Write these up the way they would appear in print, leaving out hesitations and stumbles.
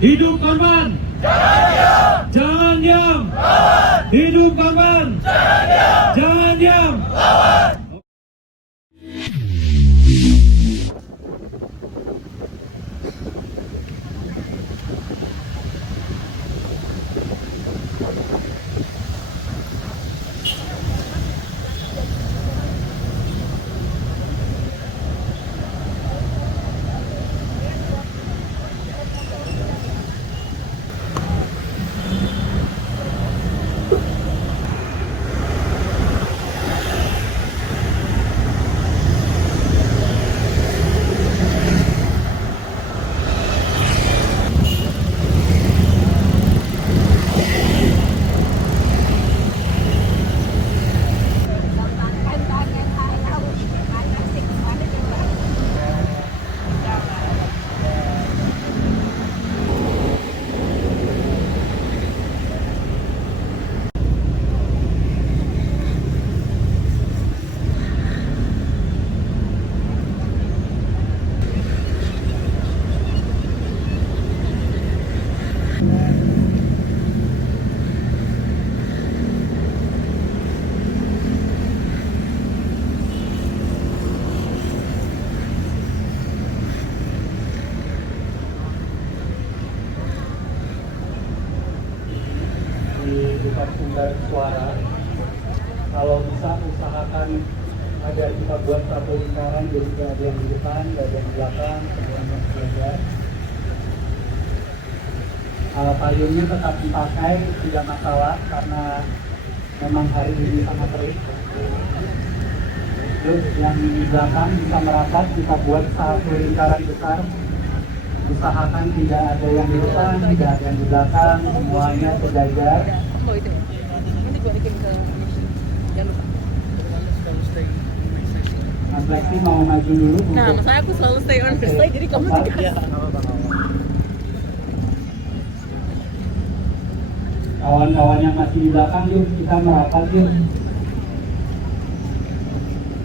Hidup korban! Jangan diam! Hidup korban! Jangan diam! Di depan sumber suara, kalau bisa usahakan ada kita buat satu lingkaran, jadi tidak ada yang di depan, tidak ada yang di belakang, semuanya belajar. Payungnya tetap dipakai, tidak masalah karena memang hari ini sangat terik. Terus yang di belakang bisa merapat, kita buat satu lingkaran besar. Usahakan tidak ada yang di depan, tidak ada yang di belakang, semuanya sejajar. Oh itu ya. Nanti gue bikin ke jangan lupa. Mas Lexi mau maju dulu untuk... Nah, masalahnya aku selalu stay on first slide, jadi kamu juga. Iya, kawan-kawan yang masih di belakang, yuk kita merapat yuk.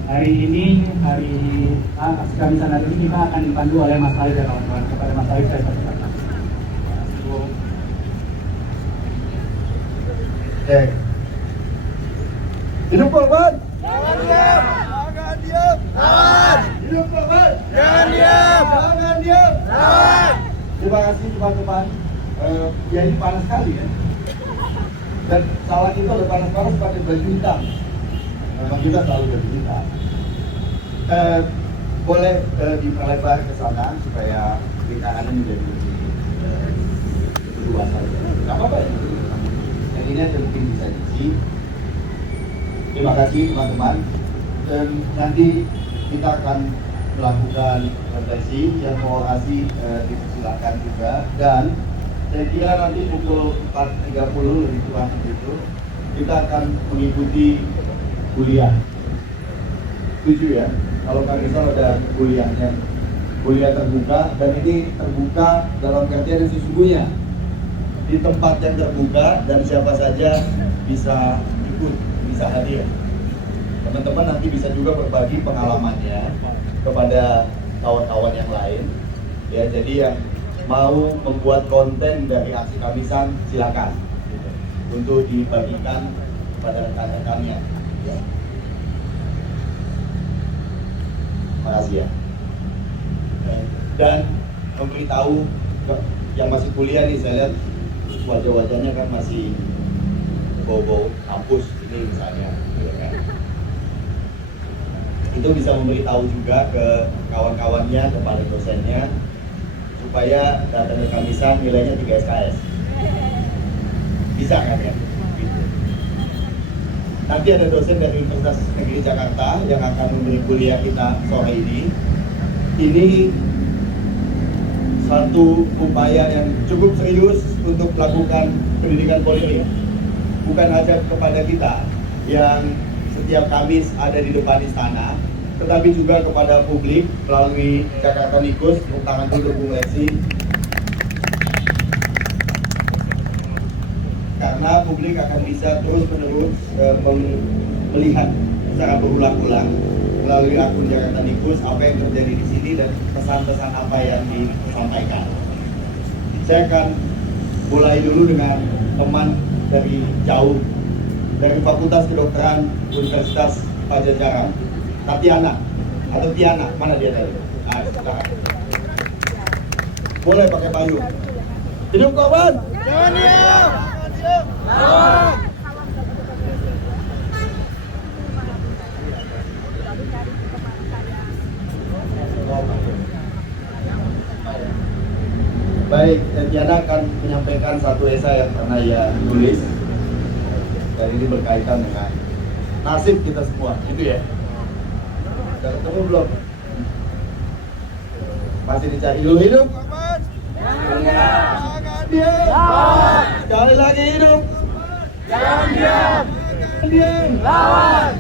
Hari ini, kami sana ini kita akan dipandu oleh Mas Alif ya kawan-kawan. Kepada Mas Alif saya persilakan. Oke. Hidup korban! Jangan diam! Jangan diam! Lawan! Hidup korban! Jangan diam! Jangan diam! Lawan! Terima kasih teman-teman. Ya ini panas sekali ya. Dan salah kita udah panas-panas pakai baju hitam. Memang kita selalu baju hitam. Boleh diperlebar ke sana supaya lingkarannya menjadi lebih luas saja. Gak apa-apa ya. Yang ini ada mungkin bisa diisi. Terima kasih teman-teman. Dan nanti kita akan melakukan refleksi yang mau kasih dipersilakan juga. Dan saya kira nanti pukul 4.30 lebih kurang begitu kita akan mengikuti kuliah. Setuju ya? Kalau Kak Rizal ada kuliahnya, kuliah terbuka, dan ini terbuka dalam artian yang sesungguhnya di tempat yang terbuka dan siapa saja bisa ikut, bisa hadir. Teman-teman nanti bisa juga berbagi pengalamannya kepada kawan-kawan yang lain. Ya, jadi yang mau membuat konten dari aksi Kamisan silakan gitu, untuk dibagikan kepada rekan-rekannya. Ya. Terima kasih ya. Dan memberitahu yang masih kuliah nih, saya lihat wajah-wajahnya kan masih bau-bau kampus ini misalnya, gitu kan. Itu bisa memberitahu juga ke kawan-kawannya, kepada dosennya, supaya datang ke Kamisan nilainya 3 SKS. Bisa kan ya? Gitu. Nanti ada dosen dari Universitas Negeri Jakarta yang akan memberi kuliah kita sore ini. Ini satu upaya yang cukup serius untuk melakukan pendidikan politik. Bukan hanya kepada kita yang setiap Kamis ada di depan istana, tetapi juga kepada publik melalui Jakarta Nikus. Tepuk tangan dulu Bung Lexi. Karena publik akan bisa terus-menerus melihat secara berulang-ulang melalui akun Jakarta Nikus apa yang terjadi di sini dan pesan-pesan apa yang disampaikan. Saya akan mulai dulu dengan teman dari jauh, dari Fakultas Kedokteran Universitas Pajajaran, Tatiana atau Tiana, mana dia tadi? Silakan. Boleh pakai payung. Hidup korban! Jangan diam! Lawan! Baik, Tiana akan menyampaikan satu esai yang pernah ia tulis. Dan ini berkaitan dengan nasib kita semua, gitu ya. Sudah ketemu belum? Masih dicari dulu. Hidup korban! Jangan diam! Sekali lagi hidup! Jangan diam! Jangan diam! Lawan!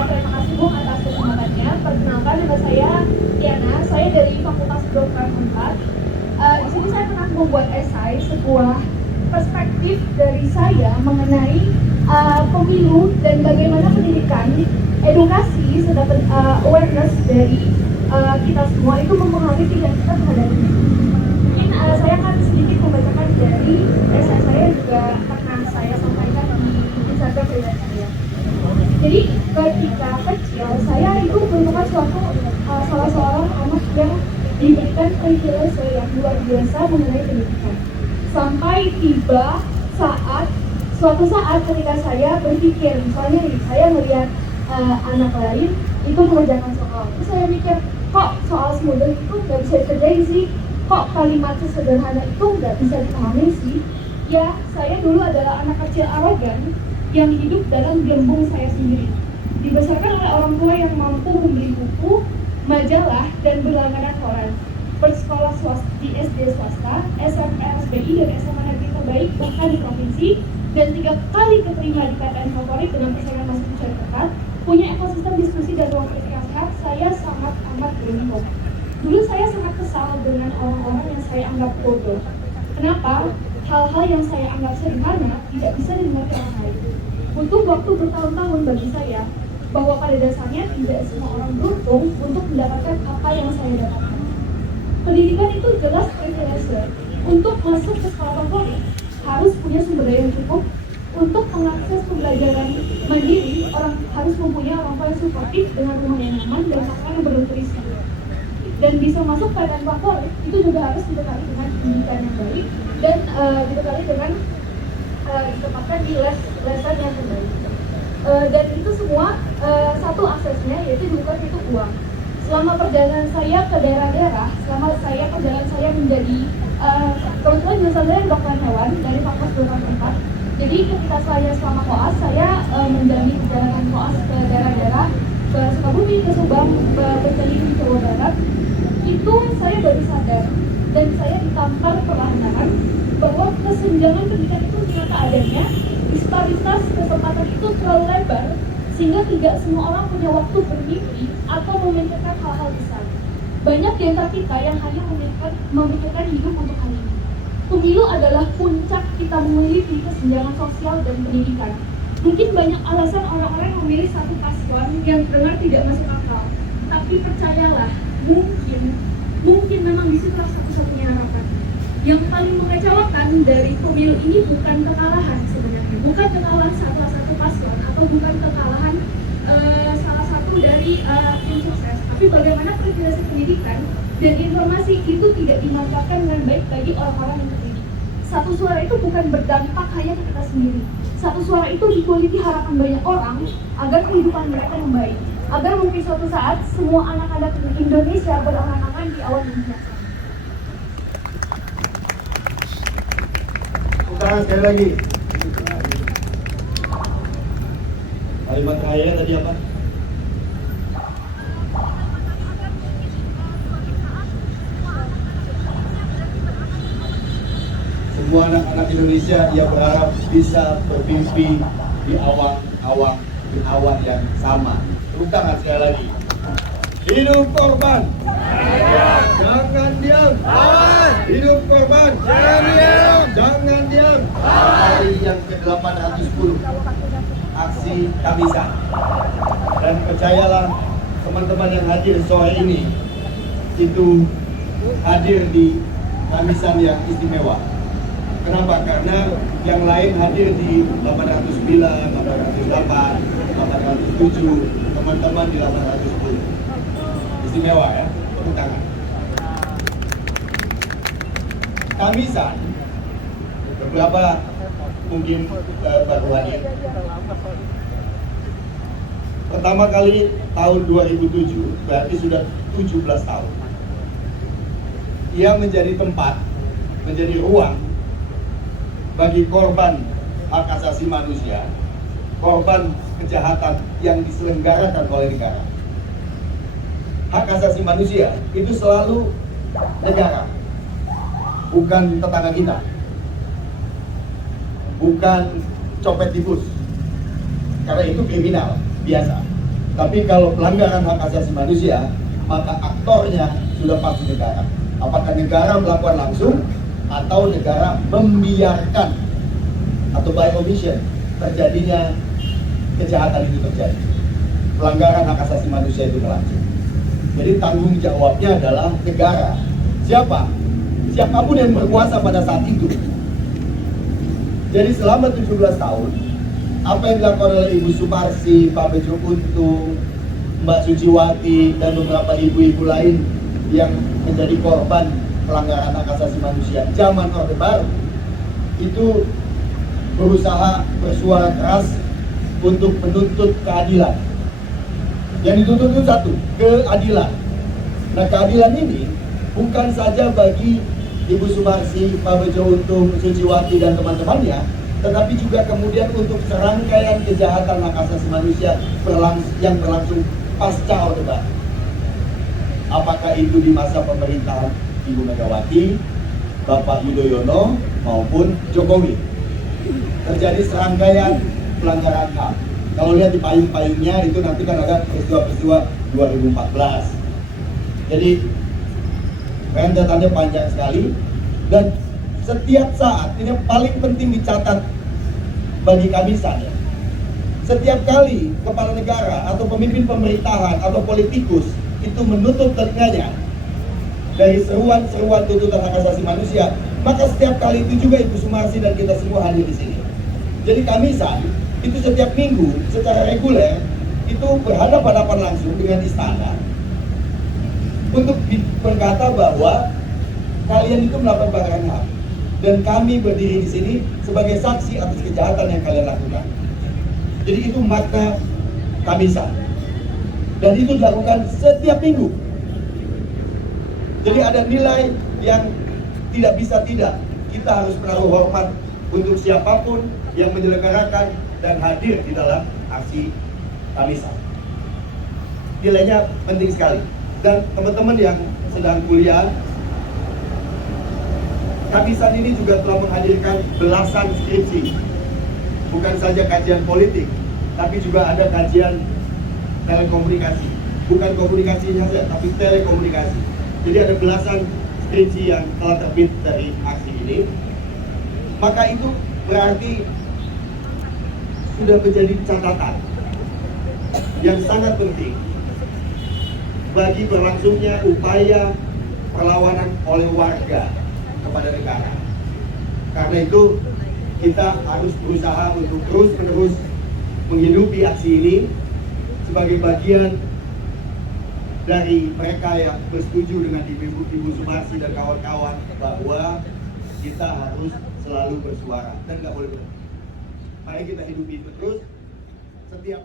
Terima kasih Bung atas kesempatannya. Perkenalkan, nama saya Tiana. Saya dari Fakultas Kedokteran 4. Di sini saya pernah membuat esai, sebuah perspektif dari saya mengenai pemilu dan bagaimana pendidikan, edukasi, serta awareness dari kita semua itu mempengaruhi pilihan kita terhadap pemilu. Mungkin saya akan sedikit membacakan dari esai saya juga pernah saya sampaikan di Instagram pribadi saya. Jadi ketika kecil saya itu merupakan salah seorang anak yang diberikan privilege yang luar biasa mengenai pendidikan. Sampai tiba suatu saat ketika saya berpikir, misalnya saya melihat anak lain itu mengerjakan soal, terus saya mikir, kok soal semudah itu nggak bisa dikerjain sih, kok kalimat sesederhana itu nggak bisa dipahami sih. Ya, saya dulu adalah anak kecil arogan yang hidup dalam gelembung saya sendiri. Dibesarkan oleh orang tua yang mampu membeli buku, majalah, dan berlangganan koran. Bersekolah di SD swasta, SMP SBI, dan SMA negeri terbaik bahkan di provinsi, dan 3 kali keterima di PTN favorit dengan persaingan masih mencari ketat, punya ekosistem diskusi dan ruang kritik yang sehat. Saya sangat amat beruntung. Dulu saya sangat kesal dengan orang-orang yang saya anggap bodoh. Kenapa? Hal-hal yang saya anggap sederhana tidak bisa dimengerti orang lain. Butuh waktu bertahun-tahun bagi saya bahwa pada dasarnya tidak semua orang beruntung untuk mendapatkan apa yang saya dapatkan. Pendidikan itu jelas privilege. Untuk masuk ke sekolah favorit harus punya sumber daya yang cukup. Untuk mengakses pembelajaran mandiri, orang harus mempunyai orang tua yang suportif dengan rumah yang nyaman dan pasangan yang bernutrisi. Dan bisa masuk PTN favorit itu juga harus dibekali dengan pendidikan yang baik dan dibekali dengan ditempatkan di lesan yang terbaik. Dan itu semua satu aksesnya yaitu bukan itu uang. Selama perjalanan saya ke daerah-daerah, selama perjalanan saya menjadi kebetulan jurusan saya kedokteran hewan dari Fakultas Kedokteran 4. Jadi ketika saya selama koas, saya menjalani perjalanan koas ke daerah-daerah, ke Sukabumi, ke Subang, ke Bengkulu, Jawa Barat. Itu saya baru sadar dan saya ditampar perlahan-lahan bahwa kesenjangan pendidikan itu ternyata adanya, disparitas kesempatan itu terlalu lebar sehingga tidak semua orang punya waktu bermimpi atau memikirkan hal-hal besar. Banyak di antara kita yang hanya memikirkan hidup untuk hari ini. Pemilu adalah puncak kita memiliki kesenjangan sosial dan pendidikan. Mungkin banyak alasan orang-orang memilih satu paslon yang terdengar tidak masuk akal, tapi percayalah, mungkin memang disitulah satu-satunya harapan. Yang paling mengecewakan dari pemilu ini bukan kekalahan sebenarnya, bukan kekalahan salah satu paslon atau bukan kekalahan salah satu dari tim sukses, tapi bagaimana privilege pendidikan dan informasi itu tidak dimanfaatkan dengan baik bagi orang-orang yang terdidik. Satu suara itu bukan berdampak hanya ke kita sendiri. Satu suara itu dikuliti harapan banyak orang agar kehidupan mereka membaik, agar mungkin suatu saat semua anak-anak Indonesia berangan-angan di awan yang biasa. Tangan sekali lagi. Kalimat terakhir tadi apa? Semua anak-anak Indonesia yang berharap bisa bermimpi di awang-awang di awan yang sama. Tepuk tangan sekali lagi. Hidup korban. Jangan diam. Hidup korban. Jangan diam. Jangan diam. Hari yang ke-810 aksi Kamisan. Dan percayalah teman-teman yang hadir sore ini itu hadir di Kamisan yang istimewa. Kenapa? Karena yang lain hadir di 809, 808, 807, teman-teman di 810. Istimewa ya, tepuk tangan. Kamisan, beberapa mungkin baru hadir. Pertama kali tahun 2007, berarti sudah 17 tahun. Ia menjadi tempat, menjadi ruang bagi korban hak asasi manusia, korban kejahatan yang diselenggarakan oleh negara. Hak asasi manusia itu selalu negara, bukan tetangga kita, bukan copet tikus, karena itu kriminal biasa. Tapi kalau pelanggaran hak asasi manusia, maka aktornya sudah pasti negara. Apakah negara melakukan langsung atau negara membiarkan atau by omission terjadinya kejahatan itu terjadi, pelanggaran hak asasi manusia itu berlangsung. Jadi tanggung jawabnya adalah negara. Siapa? Siapapun yang berkuasa pada saat itu. Jadi selama 17 tahun, apa yang dilakukan oleh Ibu Sumarsi, Pak Bejo Untung, Mbak Suciwati, dan beberapa ibu-ibu lain yang menjadi korban pelanggaran hak asasi manusia zaman Orde Baru itu berusaha bersuara keras untuk menuntut keadilan. Yang dituntut itu satu, keadilan. Nah, keadilan ini bukan saja bagi Ibu Sumarsi, Pak Bejo Untung, Suciwati dan teman-temannya, tetapi juga kemudian untuk serangkaian kejahatan hak asasi manusia yang berlangsung pasca Orde Baru. Apakah itu di masa pemerintahan Ibu Megawati, Bapak Yudhoyono maupun Jokowi, terjadi serangkaian pelanggaran HAM. Kalau lihat di payung-payungnya itu nanti kan ada peristiwa-peristiwa 2014. Jadi rentetannya panjang sekali dan setiap saat ini yang paling penting dicatat bagi Kamisan ya. Setiap kali kepala negara atau pemimpin pemerintahan atau politikus itu menutup telinganya dari seruan-seruan tuntutan hak asasi manusia, maka setiap kali itu juga Ibu Sumarsi dan kita semua hadir di sini. Jadi Kamisan itu setiap minggu secara reguler itu berhadapan-hadapan langsung dengan istana untuk berkata bahwa kalian itu melakukan pelanggaran HAM dan kami berdiri di sini sebagai saksi atas kejahatan yang kalian lakukan. Jadi itu makna Kamisan. Dan itu dilakukan setiap minggu. Jadi ada nilai yang tidak bisa tidak. Kita harus menaruh hormat untuk siapapun yang menyelenggarakan dan hadir di dalam aksi Kamisan. Nilainya penting sekali. Dan teman-teman yang sedang kuliah, Kamisan ini juga telah menghadirkan belasan skripsi. Bukan saja kajian politik, tapi juga ada kajian telekomunikasi. Bukan komunikasinya saja, tapi telekomunikasi. Jadi ada belasan skripsi yang telah terbit dari aksi ini. Maka itu berarti sudah menjadi catatan yang sangat penting bagi berlangsungnya upaya perlawanan oleh warga kepada negara. Karena itu kita harus berusaha untuk terus-menerus menghidupi aksi ini sebagai bagian dari mereka yang bersetuju dengan Ibu Sumarsi dan kawan-kawan bahwa kita harus selalu bersuara dan nggak boleh berhenti. Mari kita hidupi terus setiap